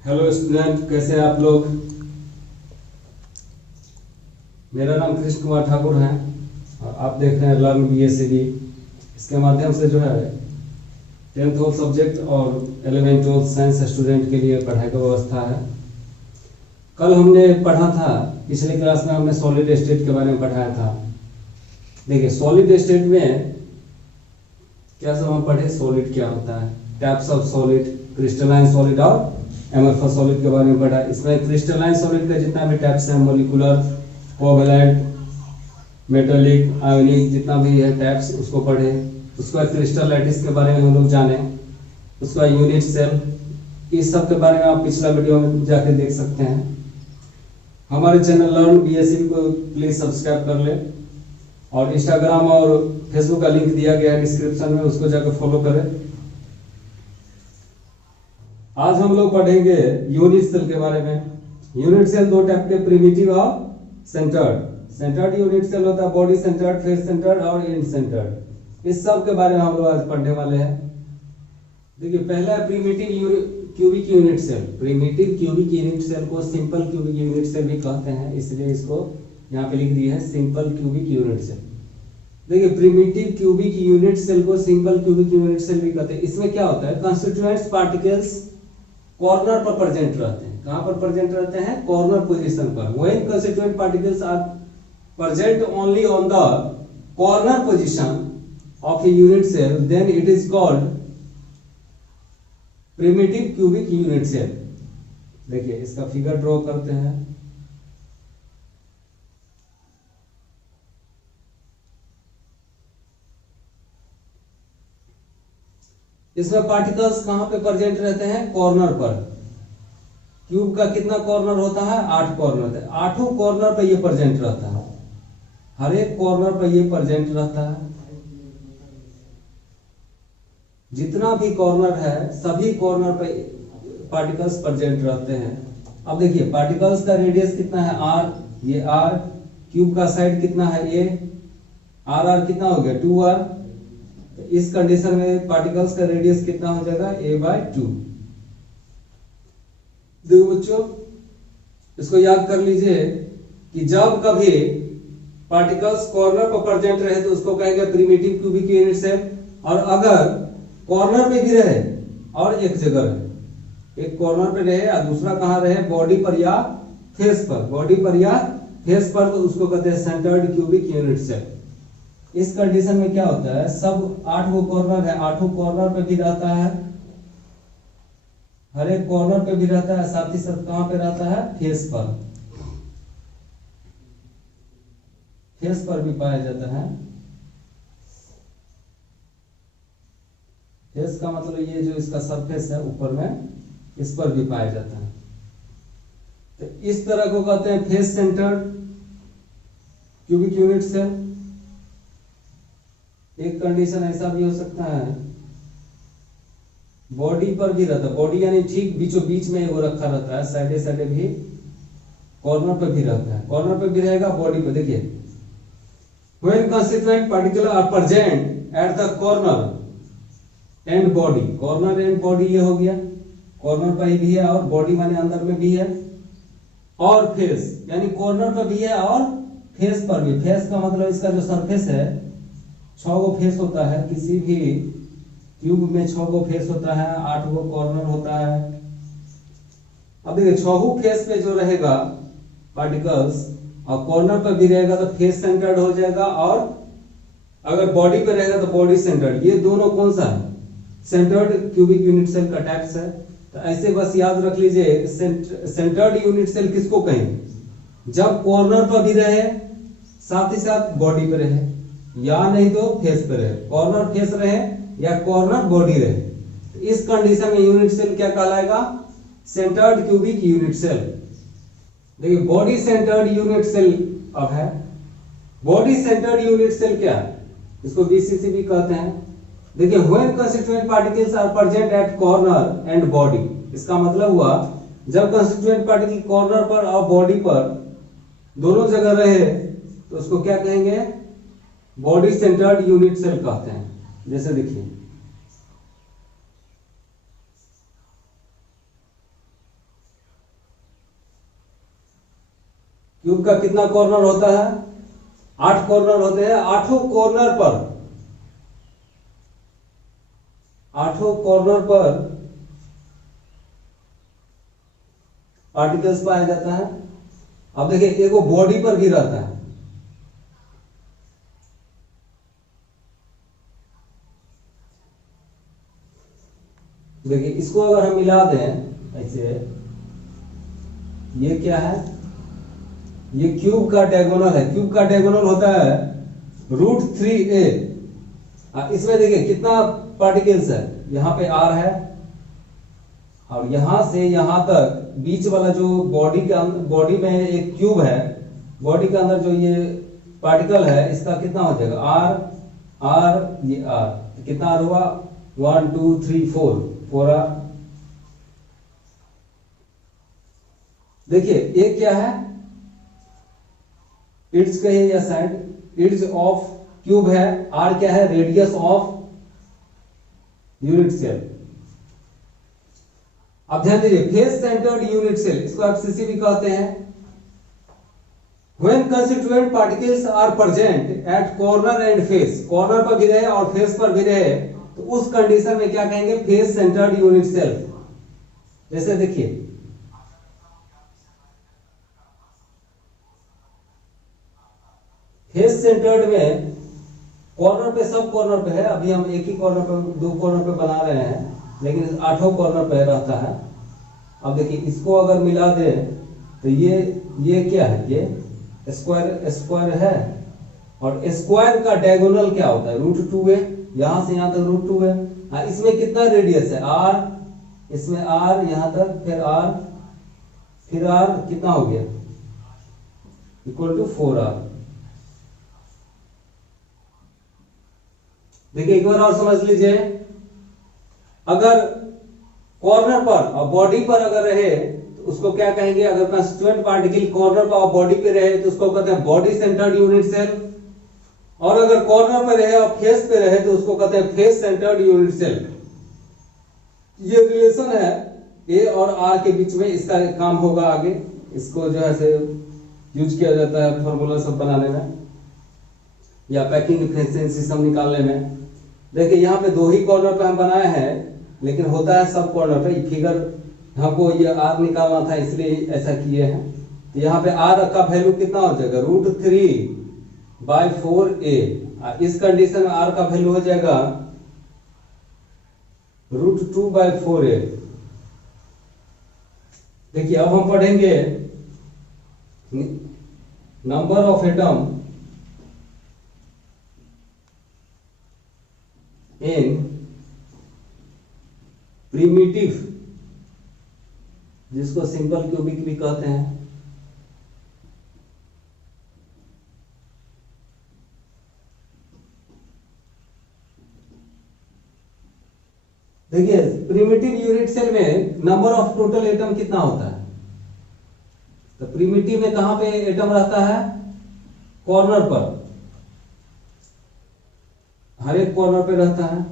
Hello student, कैसे हैं आप लोग। मेरा नाम कृष्ण कुमार ठाकुर है और आप देख रहे हैं लर्न BSc। इसके माध्यम से जो है 10th होल सब्जेक्ट और 11th 12th साइंस स्टूडेंट के लिए पढ़ाई का व्यवस्था है। कल हमने पढ़ा था, पिछले क्लास में हमने सॉलिड स्टेट के बारे में पढ़ाया था। देखिए सॉलिड स्टेट में क्या सब हम पढ़े, सॉलिड क्या होता है, types of solid, crystalline solid और एमरफस सॉलिड के बारे में पढ़ा। इसमें क्रिस्टलाइन सॉलिड का जितना भी टाइप्स है, मोलिकुलर, कोवैलेंट, मेटालिक, आयोनिक, जितना भी है टाइप्स उसको पढ़े। उसके बाद क्रिस्टल लैटिस के बारे में हम लोग जाने। उसके बाद यूनिट सेल, इस सब के बारे में आप पिछला वीडियो में जाके देख सकते हैं। हमारे चैनल लर्न BSc को प्लीज सब्सक्राइब कर ले और इंस्टाग्राम और फेसबुक का लिंक दिया गया है डिस्क्रिप्शन में, उसको जाकर फॉलो करें। आज हम लोग पढ़ेंगे यूनिट सेल के बारे में। यूनिट सेल दो टाइप के, प्रिमिटिव और सेंटर्ड। सेंटर्ड यूनिट सेल होता है बॉडी सेंटर्ड, फेस सेंटर्ड और एंड सेंटर्ड। इस सब के बारे में हम लोग आज पढ़ने वाले हैं। देखिए पहला है primitive cubic unit cell. Primitive cubic unit cell को सिंपल क्यूबिक यूनिट सेल भी कहते हैं, इसलिए इसको यहाँ पे लिख दिया है सिंपल क्यूबिक यूनिट सेल। देखिए प्रिमिटिव क्यूबिक यूनिट सेल को सिंपल क्यूबिक यूनिट सेल भी कहते हैं। इसमें क्या होता है, कंस्टिट्यूएंट्स पार्टिकल्स कॉर्नर पर प्रेजेंट रहते हैं। कहां पर प्रेजेंट रहते हैं, कॉर्नर पोजीशन पर। When constituent particles are present only on the corner position of a unit cell, then it is called primitive cubic unit cell. देखिए इसका फिगर ड्रॉ करते हैं। इसमें पार्टिकल्स कहां पे प्रेजेंट रहते हैं, कॉर्नर पर। क्यूब का कितना कॉर्नर होता है, 8 कॉर्नर होते हैं। 8 कॉर्नर पर ये प्रेजेंट रहता है, हर एक कॉर्नर पर ये प्रेजेंट रहता है। जितना भी कॉर्नर है सभी कॉर्नर पर पार्टिकल्स प्रेजेंट रहते हैं। अब देखिए पार्टिकल्स का रेडियस कितना है, r, ये r। क्यूब का साइड कितना है, a, r कितना हो गया, 2r। इस कंडीशन में पार्टिकल्स का रेडियस कितना हो जाएगा, a/2। देखो बच्चों, इसको याद कर लीजिए कि जब कभी पार्टिकल्स कॉर्नर पर प्रेजेंट रहे तो उसको कहेंगे प्रिमिटिव क्यूबिक यूनिट सेल। और अगर कॉर्नर पे भी रहे और एक जगह रहे, एक कॉर्नर पे रहे और दूसरा कहां रहे, बॉडी पर या फेस पर, बॉडी पर या फेस पर, तो उसको कहते हैं सेंटर्ड क्यूबिक यूनिट सेल। इस कंडीशन में क्या होता है, सब 8 कॉर्नर है, 8 कॉर्नर पे भी रहता है, हर एक कॉर्नर पे भी रहता है, साथ ही साथ कहां पे रहता है, फेस पर। फेस पर भी पाया जाता है। फेस का मतलब ये जो इसका सरफेस है ऊपर में, इस पर भी पाया जाता है। तो इस तरह को कहते हैं face centred cubic unit cell. एक कंडीशन ऐसा भी हो सकता है बॉडी पर भी रहता है, बॉडी यानी ठीक बीचों बीच में वो रखा रहता है, साइडे साइडे भी, कॉर्नर पर भी रहता है, कॉर्नर पर भी रहेगा, बॉडी पर। देखिए when constituent particle are present at the corner and body, corner and body ये हो गया, कॉर्नर पर भी है और बॉडी माने अंदर में भी है, और फेस यानी कॉर्नर पर भी है और फेस पर भी। फेस का मतलब इसका जो सरफेस है, 6 फेस होता है, किसी भी क्यूब में 6 फेस होता है, 8 कॉर्नर होता है। अब देखिए 6 फेस पे जो रहेगा पार्टिकल्स और कॉर्नर पर भी रहेगा तो फेस सेंटर्ड हो जाएगा, और अगर बॉडी पे रहेगा तो बॉडी सेंटर्ड। ये दोनों कौन सा है, सेंटर्ड क्यूबिक यूनिट सेल का टाइप्स है। तो ऐसे बस याद रख लीजिए सेंटर्ड यूनिट सेल किसको कहेंगे, जब कॉर्नर पर भी रहे साथ ही साथ बॉडी पे रहे, या नहीं तो फेस पे रहे, कॉर्नर फेस रहे या कॉर्नर बॉडी रहे। तो इस कंडीशन में यूनिट सेल क्या कहलाएगा, सेंटर्ड क्यूबिक यूनिट सेल। देखिए बॉडी सेंटर्ड यूनिट सेल अब है। बॉडी सेंटर्ड यूनिट सेल क्या है, इसको BCC भी कहते हैं। देखिए when constituent particles are present at corner and body, इसका मतलब हुआ जब कंस्टिट्यूएंट पार्टिकल कॉर्नर पर और बॉडी पर दोनों जगह रहे तो उसको क्या कहेंगे, बॉडी सेंटर्ड यूनिट सेल कहते हैं। जैसे देखिए क्यूब का कितना कॉर्नर होता है? 8 कॉर्नर होते हैं। आठों कॉर्नर पर पार्टिकल्स पाया जाता है। अब देखिए एक वो बॉडी पर भी रहता है। देखिए इसको अगर हम मिला दें ऐसे, ये क्या है? ये क्यूब का डायगोनल है। क्यूब का डायगोनल होता है √3a। इसमें देखिए कितना पार्टिकल्स है, यहाँ पे r है और यहां से यहां तक बीच वाला जो बॉडी में एक क्यूब है, बॉडी के अंदर जो ये पार्टिकल है इसका कितना हो जाएगा? r, ये r कितना r हुआ? 1 2 3 4 r। देखिए ये क्या है? इड्स कहिए या साइड, इड्स ऑफ क्यूब है। r क्या है? Radius of unit cell. अब ध्यान दीजिए, फेस सेंटर्ड यूनिट सेल, इसको आप सीसी भी कहते हैं। When constituent particles are present at corner and face, corner पर भी रहे और फेस पर भी रहे, तो उस कंडीशन में क्या कहेंगे? Face centred unit cell. जैसे देखिए फेस सेंटर्ड में कॉर्नर पे, सब कॉर्नर पे है। अभी हम एक ही कॉर्नर पे, 2 कॉर्नर पे बना रहे हैं, लेकिन 8 कॉर्नर पे रहता है। अब देखिए इसको अगर मिला दे तो ये क्या है? ये स्क्वायर है। और स्क्वायर का डायगोनल क्या होता है? √2a। यहां से यहां तक √2 है। इसमें कितना रेडियस है? r। इसमें r यहां तक, फिर r, फिर r कितना हो गया? Equal to 4r। देखिए एक बार और समझ लीजिए, अगर कॉर्नर पर और बॉडी पर अगर रहे तो उसको क्या कहेंगे? अगर कंस्टिट्यूएंट पार्टिकल कॉर्नर पर और बॉडी पे रहे तो उसको कहते हैं बॉडी सेंटर्ड यूनिट सेल। और अगर कॉर्नर पर रहे और फेस पे रहे तो उसको कहते हैं फेस सेंटर्ड यूनिट सेल। ये रिलेशन है ए और आर के बीच में, इसका काम होगा आगे। इसको जो है यूज किया जाता है फॉर्मूला सब बनाने में या पैकिंग एफिशिएंसी सब निकालने में। देखिए यहाँ पे 2 ही कॉर्नर पे हम बनाए हैं, लेकिन होता है सब कॉर्नर पे। फिगर हमको ये r निकालना था, इसलिए ऐसा किए हैं। तो यहाँ पे r का वैल्यू कितना हो जाएगा? √3/4a। इस कंडीशन में r का वैल्यू हो जाएगा √2/4a। देखिए अब हम पढ़ेंगे number of atom in primitive, जिसको सिंपल क्यूबिक भी कहते हैं। देखिए प्रिमिटिव यूनिट सेल में नंबर ऑफ टोटल एटम कितना होता है? तो प्रिमिटिव में कहां पे एटम रहता है? कॉर्नर पर, हर एक कॉर्नर पे रहता है।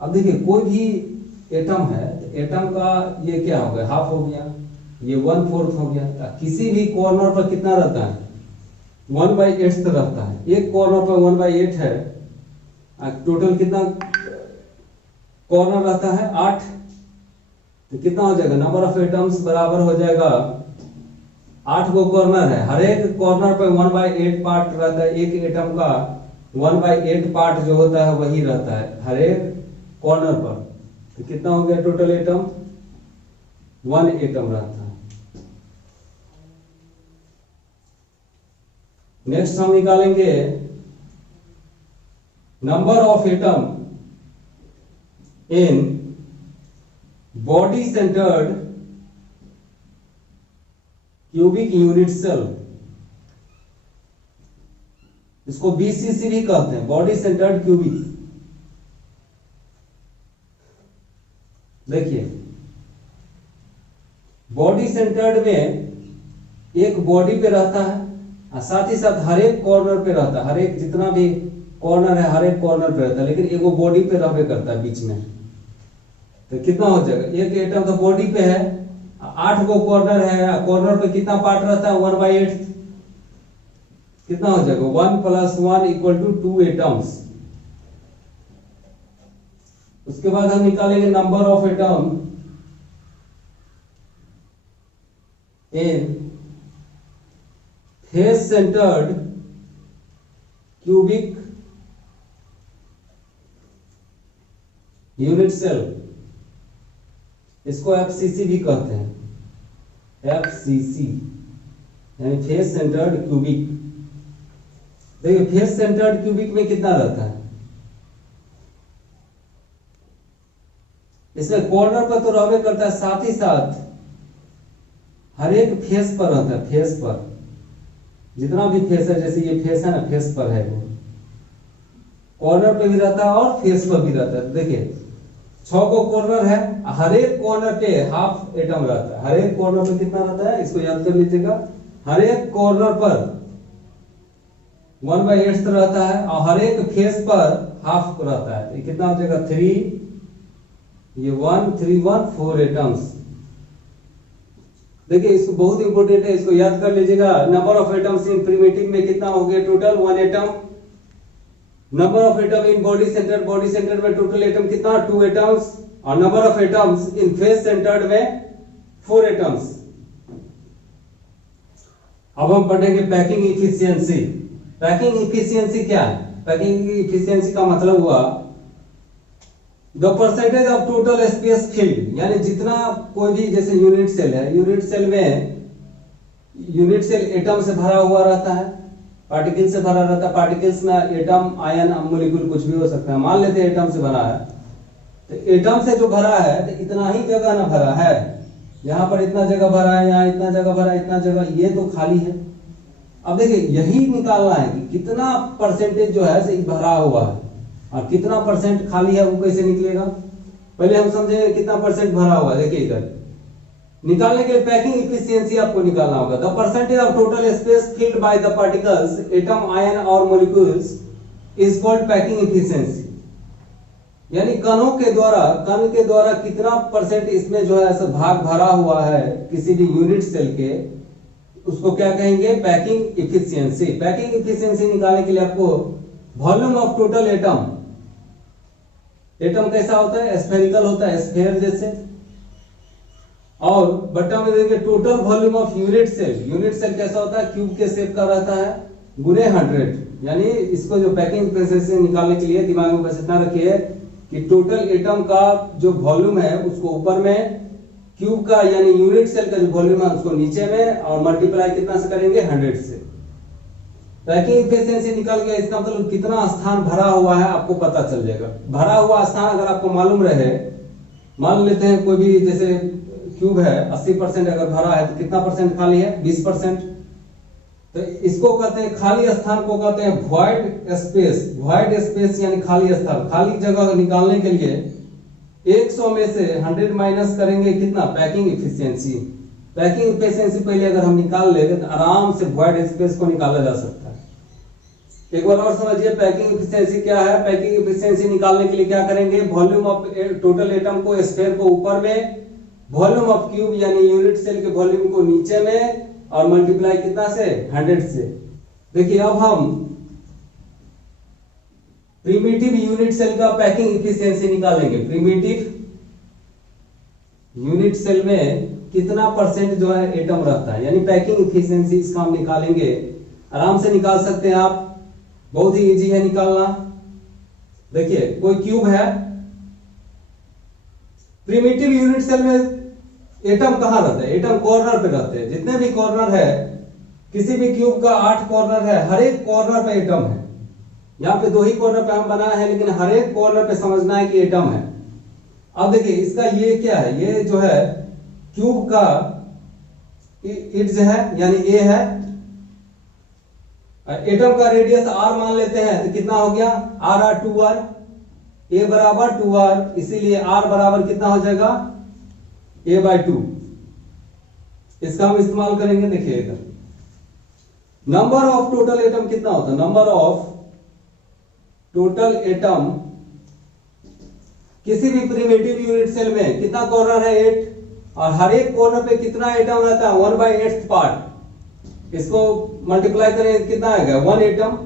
अब देखिए कोई भी एटम है तो एटम का ये क्या हो गया? हाफ हो गया, ये 1/4 हो गया। तो किसी भी कॉर्नर पर कितना रहता है? 1/8 रहता है। एक कॉर्नर पर 1/8 है। टोटल कितना कॉर्नर रहता है? 8। तो कितना हो जाएगा? नंबर ऑफ एटम्स बराबर हो जाएगा 8 गो कॉर्नर है, हर एक कॉर्नर पर 1/8 पार्ट रहता है। एक एटम का 1/8 पार्ट जो होता है वही रहता है हर एक कॉर्नर पर। तो कितना हो गया टोटल एटम? 1 एटम रहता है। नेक्स्ट हम निकालेंगे number of atom in body centred cubic unit cell. इसको BCC भी कहते हैं, बॉडी सेंटर्ड क्यूबिक। देखिए बॉडी सेंटर्ड में एक बॉडी पे रहता है और साथ ही साथ हर एक कॉर्नर पे रहता है। हर एक जितना भी कॉर्नर है हर एक कॉर्नर पे रहता है, लेकिन एक वो बॉडी पे रहबे करता है बीच में। तो कितना हो जाएगा? एक एटम तो बॉडी पे है, 8 को कॉर्नर है, कॉर्नर पे कितना पार्ट रहता है 1/8, कितना हो जाएगा 1 + 1 = 2 एटम्स। उसके बाद हम निकालेंगे number of atom in face centred cubic unit cell, इसको एफसीसी भी कहते हैं, एफसीसी यानी फेस सेंटर्ड क्यूबिक। देखिए फेस सेंटर्ड क्यूबिक में कितना रहता है, इसमें कॉर्नर पर तो रहबे करता है, साथ ही साथ हर एक फेस पर रहता है, फेस पर जितना भी फेस है, जैसे ये फेस है ना, फेस पर है वो, कॉर्नर पे भी रहता है और फेस पर भी रहता है। देखिए 6 को कॉर्नर है, हर एक कॉर्नर पे हाफ एटम रहता है। हर एक कॉर्नर पे कितना रहता है, इसको याद कर लीजिएगा, हर एक कॉर्नर पर 1/8 रहता है और हर एक फेस पर हाफ रहता है। तो कितना हो जाएगा 3, ये 1 3 1 4 एटम्स। देखिए इसको बहुत इंपॉर्टेंट है, इसको याद कर लीजिएगा। Number of atoms in primitive में कितना हो गया total 1 atom. Number of atom in body centre, body centre में टोटल एटम कितना 2 एटम्स, और number of atoms in face centred में 4 एटम्स। अब हम पढ़ेंगे पैकिंग इफिशियंसी। पैकिंग इफिशियंसी क्या है, पैकिंग इफिशियंसी का मतलब हुआ the percentage of total space field, यानी जितना कोई भी, जैसे यूनिट सेल है, यूनिट सेल में यूनिट सेल एटम से भरा हुआ रहता है, पार्टिकल से भरा रहता है। पार्टिकल्स में एटम, आयन, मॉलिक्यूल कुछ भी हो सकता है। मान लेते हैं एटम से भरा है, तो एटम से जो भरा है तो इतना ही जगह ना भरा है, यहाँ पर इतना जगह भरा है, यहाँ इतना जगह भरा है, इतना जगह, ये तो खाली है। अब देखिए यही निकालना है कि कितना परसेंटेज जो है से भरा हुआ है और कितना परसेंट खाली है, वो कैसे निकलेगा। पहले हम समझेंगे कितना परसेंट भरा हुआ है। देखिए इधर निकालने के लिए पैकिंग इफिशियंसी आपको निकालना होगा। The percentage of total space filled by the particles, atom, ion और molecules is called packing efficiency. यानी कणों के द्वारा, कण के द्वारा कितना परसेंट इसमें जो है ऐसा भाग भरा हुआ है किसी भी यूनिट सेल के, उसको क्या कहेंगे, पैकिंग इफिशियंसी। पैकिंग इफिशियंसी निकालने के लिए आपको volume of total atom, atom कैसा होता है, स्फेरिकल होता है, स्फेयर जैसे, और बट्टा में देंगे total volume of unit cell. Unit cell कैसा होता है, क्यूब के शेप का रहता है, गुने 100। यानी इसको जो पैकिंग इफिशियंसी निकालने के लिए दिमाग में बस इतना रखिए कि टोटल एटम का जो वॉल्यूम है उसको ऊपर में, क्यूब का यानी यूनिट सेल का जो वॉल्यूम है उसको नीचे में, और मल्टीप्लाई कितना से करेंगे 100 से। पैकिंग इफिशियंसी निकल गया, इसका मतलब कितना स्थान भरा हुआ है आपको पता चल जाएगा। भरा हुआ स्थान अगर आपको मालूम रहे, मान लेते हैं कोई भी जैसे क्यूब है 80% अगर भरा है तो कितना परसेंट खाली है 20%। तो इसको कहते हैं, खाली स्थान को कहते हैं वॉइड स्पेस। वॉइड स्पेस यानी खाली स्थान। खाली जगह निकालने के लिए 100 में से 100 माइनस करेंगे कितना, पैकिंग इफिशियंसी। पैकिंग इफिशियंसी पहले अगर हम निकाल लेते तो आराम से वॉइड स्पेस को निकाला जा सकता है। एक बार और समझिए पैकिंग इफिशियंसी क्या है। पैकिंग इफिशियंसी निकालने के लिए क्या करेंगे, वॉल्यूम ऑफ टोटल एटम को, स्फीयर को ऊपर में, वॉल्यूम ऑफ क्यूब यानी यूनिट सेल के वॉल्यूम को नीचे में, और मल्टीप्लाई कितना से 100 से। देखिए अब हम प्रिमिटिव यूनिट सेल का पैकिंग इफिशियंसी निकालेंगे। प्रिमिटिव यूनिट सेल में कितना परसेंट जो है एटम रहता है, यानी पैकिंग इफिशियंसी इसका हम निकालेंगे। आराम से निकाल सकते हैं आप, बहुत ही इजी है निकालना। देखिए कोई क्यूब है, प्रिमिटिव यूनिट सेल में एटम कहां रहता है, एटम कॉर्नर पे रहते हैं। जितने भी कॉर्नर है, किसी भी क्यूब का 8 कॉर्नर है, हर एक कॉर्नर पे एटम है। यहाँ पे 2 ही कॉर्नर पे हम बनाए हैं, लेकिन हर एक कॉर्नर पे समझना है कि एटम है। अब देखिए इसका ये क्या है, ये जो है क्यूब का इड्ज है यानी ए है, एटम का रेडियस r मान लेते हैं तो कितना हो गया r 2r, a बराबर 2r, इसीलिए r बराबर कितना हो जाएगा a/2। इसका हम इस्तेमाल करेंगे। देखिए इधर नंबर ऑफ टोटल एटम कितना होता है, नंबर ऑफ टोटल एटम किसी भी प्रिमिटिव यूनिट सेल में कितना कॉर्नर है 8, और हर एक कॉर्नर पे कितना एटम रहता है 1/8 पार्ट। इसको मल्टीप्लाई करें कितना आएगा 1 एटम।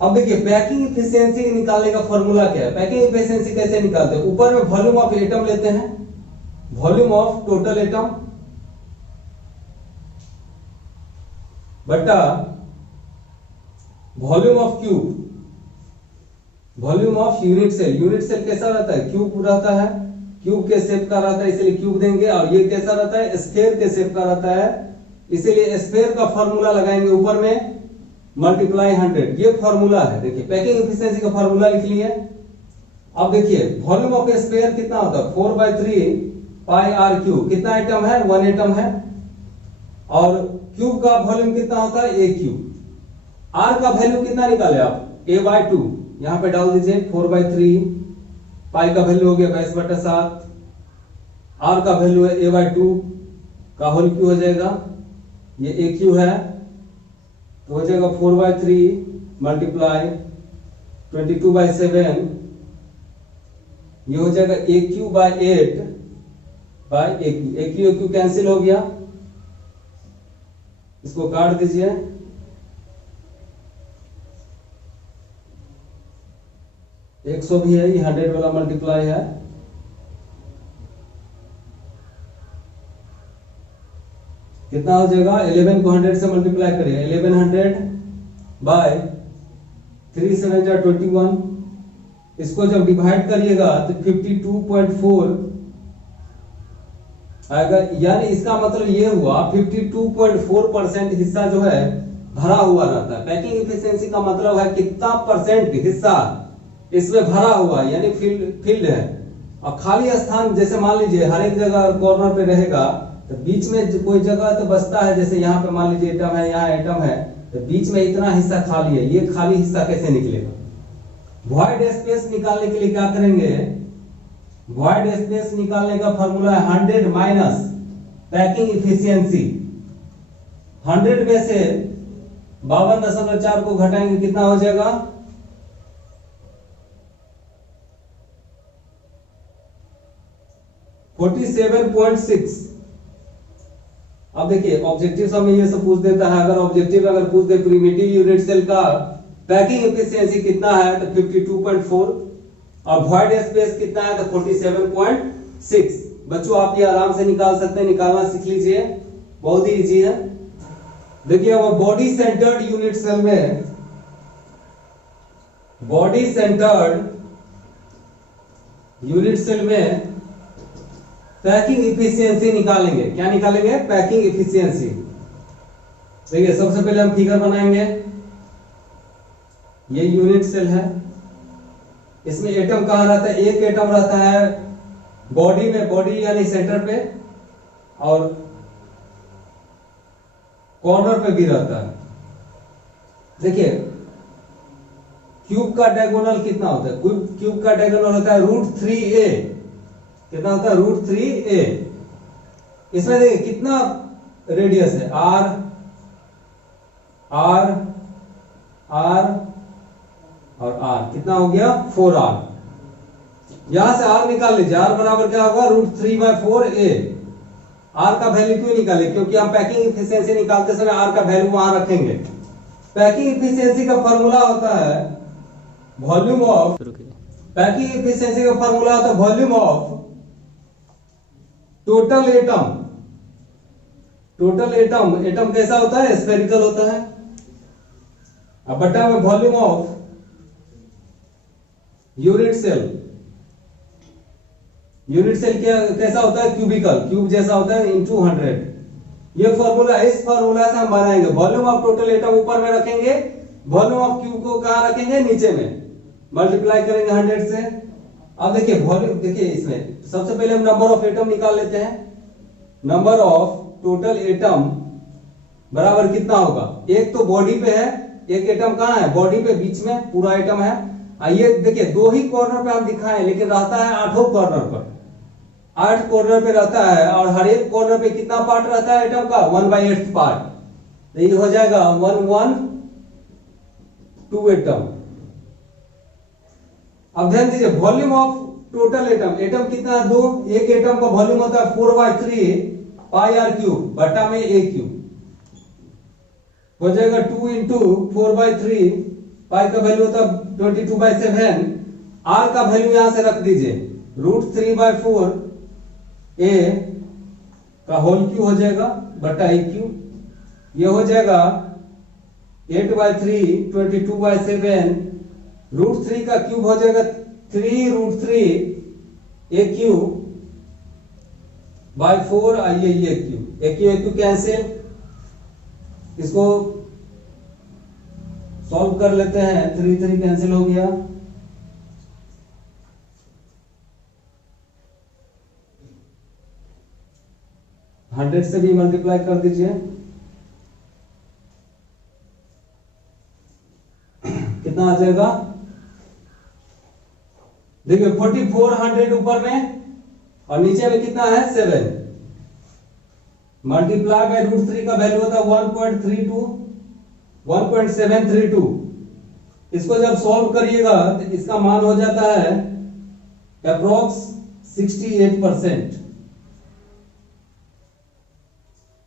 अब देखिए पैकिंग इफिशियंसी निकालने का फॉर्मूला क्या है। पैकिंग इफिशियंसी कैसे निकालते हैं, ऊपर में वॉल्यूम ऑफ एटम लेते हैं, वॉल्यूम ऑफ टोटल एटम बटा volume of cube, volume of unit cell. Unit cell कैसा रहता है, क्यूब रहता है, क्यूब के शेप का रहता है इसलिए क्यूब देंगे। और ये कैसा रहता है, स्फेयर के शेप का रहता है इसीलिए स्फेयर का फॉर्मूला लगाएंगे ऊपर में मल्टीप्लाई 100। ये फॉर्मूला है। देखिए पैकिंग इफिशियंसी का फॉर्मूला लिख लिए। अब देखिए वॉल्यूम ऑफ स्फेयर कितना होता है 4/3 पाई आर क्यूब। कितना एटम है 1 एटम है। और क्यूब का वॉल्यूम कितना होता है a क्यूब। आर का वैल्यू कितना निकाले आप a/2 यहां पे डाल दीजिए 4/3 पाई का वैल्यू हो गया 22/7। आर का वैल्यू है a/2 का होल क्यू हो जाएगा, ये a क्यू है तो हो जाएगा 4/3 मल्टीप्लाई 22/7 ये हो जाएगा a Q by 8 by a Q cancel हो गया, इसको काट दीजिए। एक 100 भी है, ये 100 वाला मल्टीप्लाई है। कितना हो जाएगा 11 को 100 से मल्टीप्लाई करिए 1100 बाय 3 7 जा 21। इसको जब डिवाइड करिएगा तो 52.4 आएगा। यानी इसका मतलब ये हुआ 52.4% हिस्सा जो है भरा हुआ रहता है। पैकिंग इफिशियंसी का मतलब है कितना परसेंट हिस्सा इसमें भरा हुआ यानी फील्ड है। और खाली स्थान जैसे मान लीजिए हर एक जगह कॉर्नर पे रहेगा तो बीच में कोई जगह तो बचता है, जैसे यहाँ पे मान लीजिए एटम है, यहाँ एटम है तो बीच में इतना हिस्सा खाली है, ये खाली हिस्सा कैसे निकलेगा। वॉइड स्पेस निकालने के लिए क्या करेंगे, वॉइड स्पेस निकालने का फॉर्मूला है 100 माइनस पैकिंग इफिशियंसी। 100 में से 52.4 को घटाएंगे कितना हो जाएगा 47.6। अब देखिए ऑब्जेक्टिव में ये सब पूछ देता है, अगर ऑब्जेक्टिव अगर पूछ दे प्रिमिटिव यूनिट सेल का पैकिंग एफिशिएंसी कितना है तो 52.4 और वॉइड स्पेस कितना है तो 47.6। बच्चों आप ये आराम से निकाल सकते हैं, निकालना सीख लीजिए, बहुत ही इजी है। देखिए अब बॉडी सेंटर्ड यूनिट सेल में, बॉडी सेंटर्ड यूनिट सेल में पैकिंग इफिशियंसी निकालेंगे। क्या निकालेंगे, पैकिंग इफिशियंसी। देखिए सबसे पहले हम फिगर बनाएंगे, ये यूनिट सेल है, इसमें एटम कहां रहता है, एक एटम रहता है बॉडी में, बॉडी यानी सेंटर पे, और कॉर्नर पे भी रहता है। देखिए क्यूब का डायगोनल कितना होता है, क्यूब का डायगोनल होता है √3a। कितना होता है √3a। इसमें देखिए कितना रेडियस है, r r r और r, कितना हो गया 4r। यहां से r निकाल लीजिए, r बराबर क्या होगा √3/4a। r का वैल्यू क्यों निकाले, क्योंकि हम पैकिंग इफिशियंसी निकालते समय r का वैल्यू वहां रखेंगे। पैकिंग इफिशियंसी का फॉर्मूला होता है वॉल्यूम ऑफ, पैकिंग इफिशियंसी का फॉर्मूला होता है volume of total atom. Total atom, atom कैसा होता है, स्फेरिकल होता है। अब बटा में volume of unit cell. Unit cell क्या कैसा होता है, क्यूबिकल, क्यूब जैसा होता है × 100। ये फॉर्मूला, इस फॉर्मूला से हम बनाएंगे वॉल्यूम ऑफ टोटल एटम ऊपर में रखेंगे, वॉल्यूम ऑफ क्यूब को कहां रखेंगे, नीचे में, मल्टीप्लाई करेंगे 100 से। अब देखिए वॉल्यूम, देखिए इसमें सबसे पहले हम नंबर ऑफ एटम निकाल लेते हैं। नंबर ऑफ टोटल एटम बराबर कितना होगा, एक तो बॉडी पे है, एक एटम कहां है, बॉडी पे बीच में पूरा एटम है। ये देखिए दो ही कॉर्नर पे आप दिखाएं, लेकिन रहता है 8 कॉर्नर पर, 8 कॉर्नर पे रहता है। और हर एक कॉर्नर पे कितना पार्ट रहता है एटम का, 1/8 पार्ट। तो ये हो जाएगा 112 एटम। अब ध्यान दीजिए volume of total atom, atom कितना है 2, एक एटम का वॉल्यूम होता है 4/3 पाई आर क्यूब बटा में ए क्यूब, हो जाएगा 2 इंटू 4/3, पाई का वैल्यू होता है 22/7, आर का वैल्यू यहां से रख दीजिए √3/4 ए का होल क्यूब हो जाएगा बटा ए क्यूब, ये हो जाएगा 8/3 22/7, √3 का क्यूब हो जाएगा 3√3 ए क्यूब बाय 4 आइए ये क्यूब, ए क्यूब कैंसिल, इसको सॉल्व कर लेते हैं, 3 कैंसिल हो गया, हंड्रेड से भी मल्टीप्लाई कर दीजिए, कितना आ जाएगा, देखिए 4400 ऊपर में और नीचे में कितना है 7, मल्टीप्लाई बाय √3 का वैल्यू होता है 1.732, इसको जब सॉल्व करिएगा तो इसका मान हो जाता है अप्रोक्स 68%।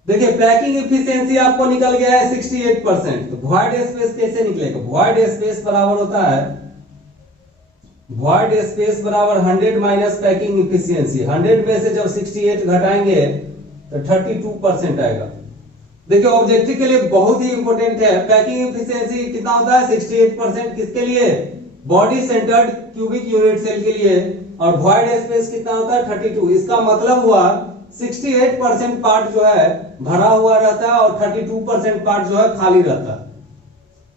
देखिए पैकिंग एफिशिएंसी आपको निकल गया है 68%, तो वॉइड स्पेस कैसे निकलेगा, वॉइड स्पेस बराबर होता है, वॉइड स्पेस बराबर 100 माइनस पैकिंग एफिशिएंसी, 100 में से जब 68 घटाएंगे तो 32% आएगा। देखिए ऑब्जेक्टिव के लिए बहुत ही इंपॉर्टेंट है, पैकिंग एफिशिएंसी कितना होता है 68%, किसके लिए, body centred cubic unit cell के लिए, और वॉइड स्पेस कितना होता है 32, इसका मतलब हुआ 68% पार्ट जो है भरा हुआ रहता है और 32% पार्ट जो है खाली रहता है।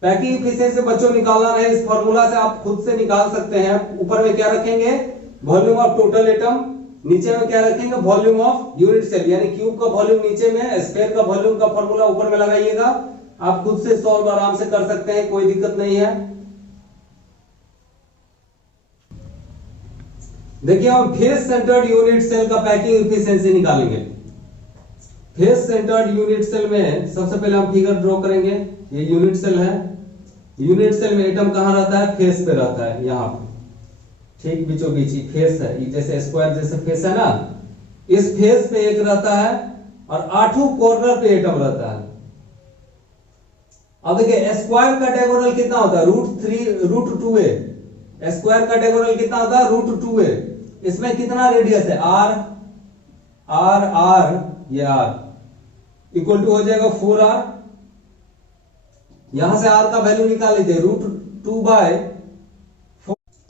पैकिंग एफिशिएंसी बच्चों निकालना रहे, इस फॉर्मूला से आप खुद से निकाल सकते हैं, ऊपर में क्या रखेंगे वॉल्यूम ऑफ टोटल एटम, नीचे में क्या रखेंगे वॉल्यूम ऑफ यूनिट सेल, यानी क्यूब का वॉल्यूम नीचे में, स्फीयर का वॉल्यूम का फॉर्मूला ऊपर में लगाइएगा, आप खुद से सॉल्व आराम से कर सकते हैं, कोई दिक्कत नहीं है। देखिए हम फेस सेंटर्ड यूनिट सेल का पैकिंग एफिशिएंसी निकालेंगे। फेस सेंटर्ड यूनिट सेल में सबसे पहले हम फिगर ड्रॉ करेंगे, ये यूनिट सेल है, यूनिट सेल में एटम कहां रहता है, फेस पे रहता है, यहां पे ठीक बीचों बीच ही फेस है, ये जैसे स्क्वायर जैसे फेस है ना, इस फेस पे एक रहता है और 8 कॉर्नर पे एटम रहता है। अब देखिए स्क्वायर का डायगोनल कितना होता है √2a, स्क्वायर का डायगोनल कितना होता है √2a, इसमें कितना रेडियस है r, ये r इक्वल टू हो जाएगा 4r, यहां से r का वैल्यू निकाल लीजिए √2/4,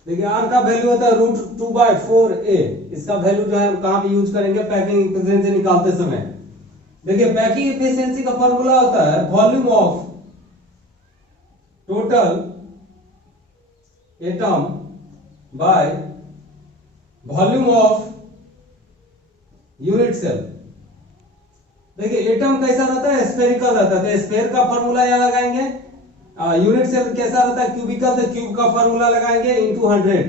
देखिए r का वैल्यू होता है √2/4a, इसका वैल्यू जो है हम कहां पे यूज करेंगे पैकिंग एफिशिएंसी निकालते समय। देखिए पैकिंग एफिशिएंसी का फॉर्मूला होता है volume of total atom by volume of unit cell. देखिए एटम कैसा रहता है स्फेरिकल रहता है, तो स्फेयर का फॉर्मूला यहां लगाएंगे, यूनिट सेल कैसा रहता है क्यूबिकल, तो क्यूब का फॉर्मूला लगाएंगे इंटू 100।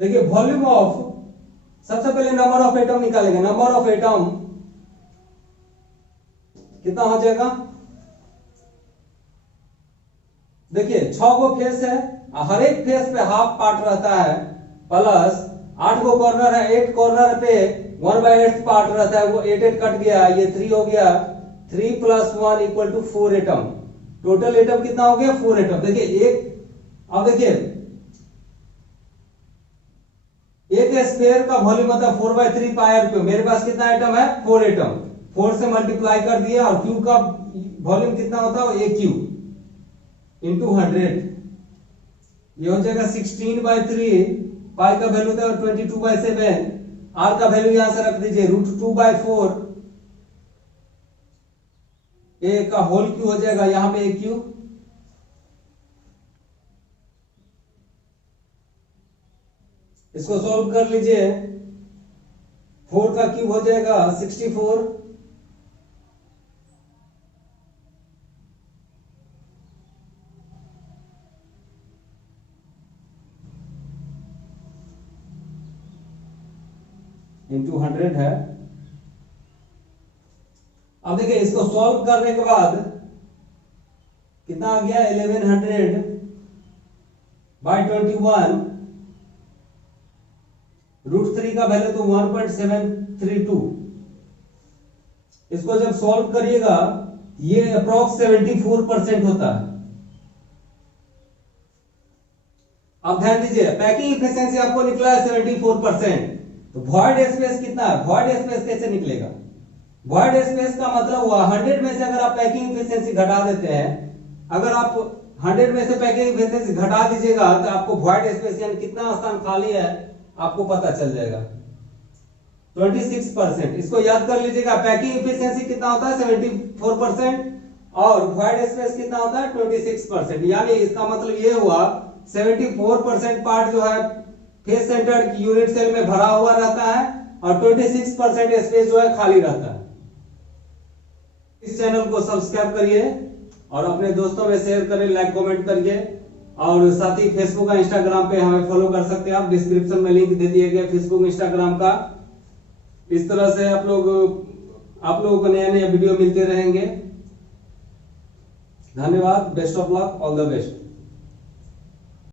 देखिए वॉल्यूम ऑफ, सबसे पहले नंबर ऑफ एटम निकालेंगे, नंबर ऑफ एटम कितना हो जाएगा, देखिए 6 गो फेस है, हर एक फेस पे हाफ पार्ट रहता है, प्लस 8 गो कॉर्नर है, 8 कॉर्नर पे 1/8 पार्ट रहता है, वो 8 कट गया, ये 3 हो गया, 3 + 1 = 4 एटम, टोटल एटम कितना हो गया 4 एटम। देखिए अब देखिए एक स्फीयर का वॉल्यूम होता है 4/3 पाई r क्यूब, मेरे पास कितना एटम है 4 एटम, 4 से मल्टीप्लाई कर दिया, और क्यूब का वॉल्यूम कितना होता है a क्यूब इंटू 100, ये हो जाएगा 16/3, पाई का वैल्यू होता है 22/7, r का वैल्यू यहां से रख दीजिए √2/4, a का होल क्यूब हो जाएगा यहां पे a क्यूब, इसको सॉल्व कर लीजिए, 4 का क्यूब हो जाएगा 64, इंटू 100 है। अब देखिए इसको सॉल्व करने के बाद कितना आ गया 1100 बाय 21, √3 का वैल्यू तो 1.732। इसको जब सॉल्व करिएगा ये अप्रोक्स 74% होता है। अब ध्यान दीजिए, पैकिंग इफिशियंसी आपको निकला है 74%, तो वॉइड स्पेस कितना है? वॉइड स्पेस कैसे निकलेगा? वॉइड स्पेस का मतलब हुआ 100 में से अगर आप पैकिंग इफिशियंसी घटा देते हैं, अगर आप 100 में से पैकिंग इफिशियंसी घटा दीजिएगा तो आपको वॉइड स्पेस यानी कितना स्थान खाली है आपको पता चल जाएगा, 26%। इसको याद कर लीजिएगा, पैकिंग इफिशियंसी कितना होता है 74% और वॉइड स्पेस कितना होता है 26%। यानी इसका मतलब ये हुआ 74% पार्ट जो है फेस सेंटर्ड यूनिट सेल में भरा हुआ रहता है और 26% स्पेस जो है खाली रहता है। इस चैनल को सब्सक्राइब करिए और अपने दोस्तों में शेयर करें, लाइक कमेंट करिए और साथ ही फेसबुक और इंस्टाग्राम पे हमें फॉलो कर सकते हैं आप, डिस्क्रिप्शन में लिंक दे दिए गए फेसबुक इंस्टाग्राम का। इस तरह से आप लोगों को नए नए वीडियो मिलते रहेंगे। धन्यवाद, best of luck, all the best.